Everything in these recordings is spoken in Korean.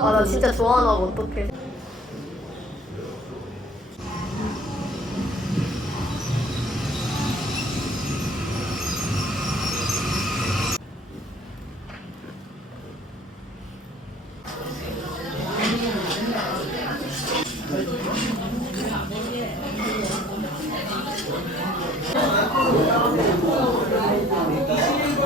아 나 진짜 좋아하나 봐 어떡해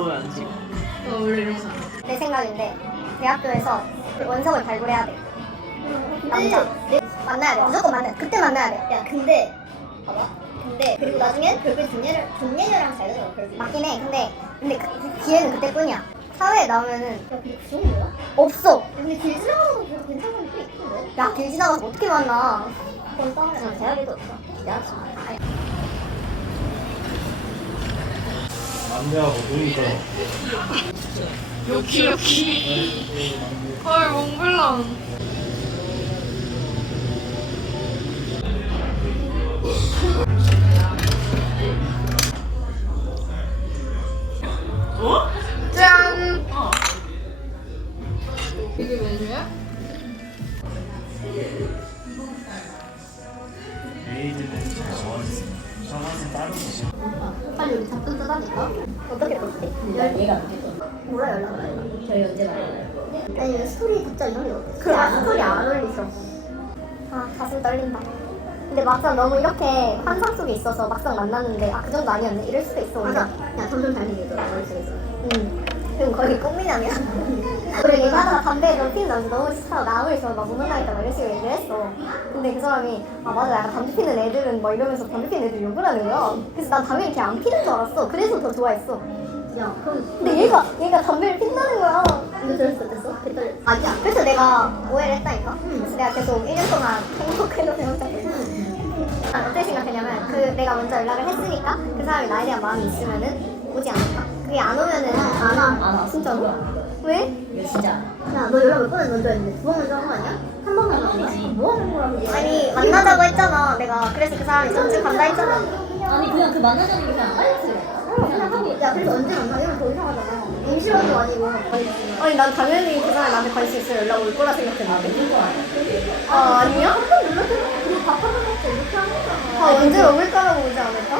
너왜안 찍어? 어 원래 이러면서 내 생각인데 대학교에서 원석을 발굴해야 돼. 남자 만나야 돼. 무조건 만나. 그때 만나야 돼. 야 근데 봐봐 근데 그리고 나중엔 결국에 종례를 종례녀랑 잘 되잖아 맞긴 해. 근데 근데 그 기회는 그때뿐이야. 사회에 나오면은 야 근데 그 정도야? 없어. 근데 길 지나가도 계속 괜찮은 또 있던데 야길 지나가서 어떻게 만나? 그건 다음에 대학에도 없어 대학 아니 남자하고 노니까 요키 요키 헐 몽블랑 어? 짠! 이게 메뉴야? 빨리 우리 답변 쓰다니까 어떻게 어떻게? 얘가 몰라 연락. 저희 언제 만나요? 아니 스토리 답장 이런 게 어때? 스토리 안 올리죠. 아 가슴 떨린다. 근데 막상 너무 이렇게 환상 속에 있어서 막상 만났는데 아 그 정도 아니었네 이럴 수도 있어. 맞아. 야 점점 잘생겨져 머릿속에서 응. 그럼 거의 꽃미남이야. 그리고 얘가 담배 좀 피는 남자 너무 싫어. 나 아무리 저막 무능하겠다 막 이런 식으로 얘기를 했어. 근데 그 사람이 아 맞아 약간 담배 피는 애들은 막 이러면서 담배 피는 애들 욕을 하는 거야. 그래서 난 담배 이렇게 안 피는 줄 알았어. 그래서 더 좋아했어. 야 그럼 근데 얘가 얘가 담배를 핀다는 거야. 들었을 때 어땠어? 그때 아니야. 그래서 내가 오해를 했다니까. 그래서 내가 계속 1년 동안 행복해놓고 혼자 난 어떻게 생각했냐면 그 내가 먼저 연락을 했으니까 그 사람이 나에 대한 마음이 있으면은 오지 않을까? 그게 안 오면은 안 와. 안 와. 진짜로? 왜? 이거 진짜 야 너 연락 몇 번을 먼저 했는데 두 번 먼저 한 거 아니야? 한 번만 한 거야? 뭐 하는 거라고. 아니 만나자고 했잖아. 내가 그래서 그 사람이 전주 간다 했잖아. 아니 그냥 그 만나자는 게 그냥 빨리 해 그냥 하고 야 그래서 언제 만나? 이러면 더 이상하잖아 임시로도 아니고 아니 난 당연히 그 사람이 나한테 관심 있으면 연락 올 거라 생각했는데. 그거 아니야? 아? 한번 눌렀잖아 그리고 밥한 번 먹자 이렇게 하는 거잖아 아 언제 먹을 거라고 오지 않을까?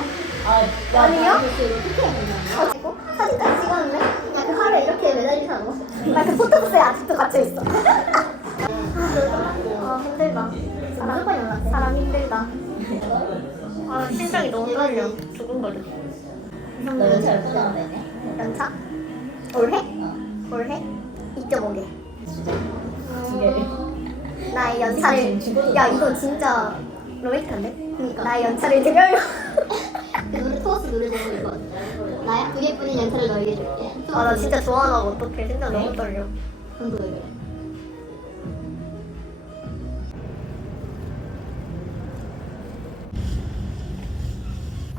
아, 아니야? 어떻게 해야 되냐? 아 찍고 사진까지 찍었는데? 야, 그 하루에 이렇게 매달리지 않아? 나그 포토부스에 아직도 갇혀 있어. 아 힘들다. 무조건 연락해. 사람 힘들다. 아 심장이 너무 떨려. 두근거려. 너 연차 남았다 했냐? 연차? 올해? 어. 올해? 2.5개. 두 개를. 나의 연차를 야 돼. 이거 진짜 로맨틱한데? 그러니까 나의 연차를 드려요. 그 노래 토어스 노래 제목 이거. 두 개뿐인 연차를 너에게 줄게. 아 나 진짜 좋아하나 봐 어떡해. 심장 너무 떨려. 너왜 그래?